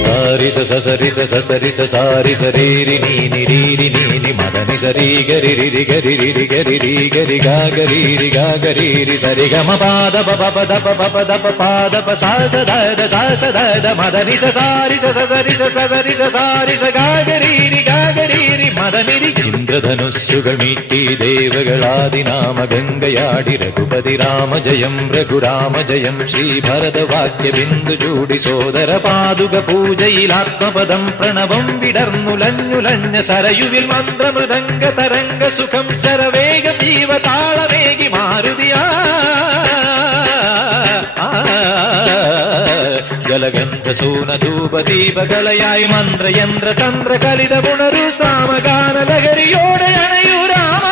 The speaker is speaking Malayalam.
സാരി സരി സരി സാരി സരീരി നീനി രീരി നീനി മദനി സരി ഗരി രി ഗരി രി ഗരി രി ഗരി ഗാ ഗരി രി ഗാ ഗരി രി സരി ഗമ പാദ പ പ ദ പ പ ദ പ പാദ പ സാ സ ദ ദ മദനി സരി സരി സരി സാരി സ ഗാ ഗരി രി മദനി രി ഇന്ദ്രധനുസ്സുകൾ മീട്ടി ദേവകളാദിനാമ ഗംഗയാടി രഘുപതി രാമ ജയം രഘുരാമ ജയം ശ്രീഭരതവാക്യ ബിന്ദു ചൂടി സോദര പാതുക പൂജയിൽ ആത്മപദം പ്രണവം വിടർന്നുലഞ്ഞുലഞ്ഞ സരയുവിൽ മന്ത്രമൃദംഗ തരംഗ സുഖം ശരവേഗ ജീവതാളവേഗി മാരുതിയാ ജലഗന്ധ സൂനധൂപദീപകളയായി മന്ത്രയന്ത്ര തന്ത്ര കലിത പുണരു സാമഗാന ലഹരിയോടെ അണയൂ രാമ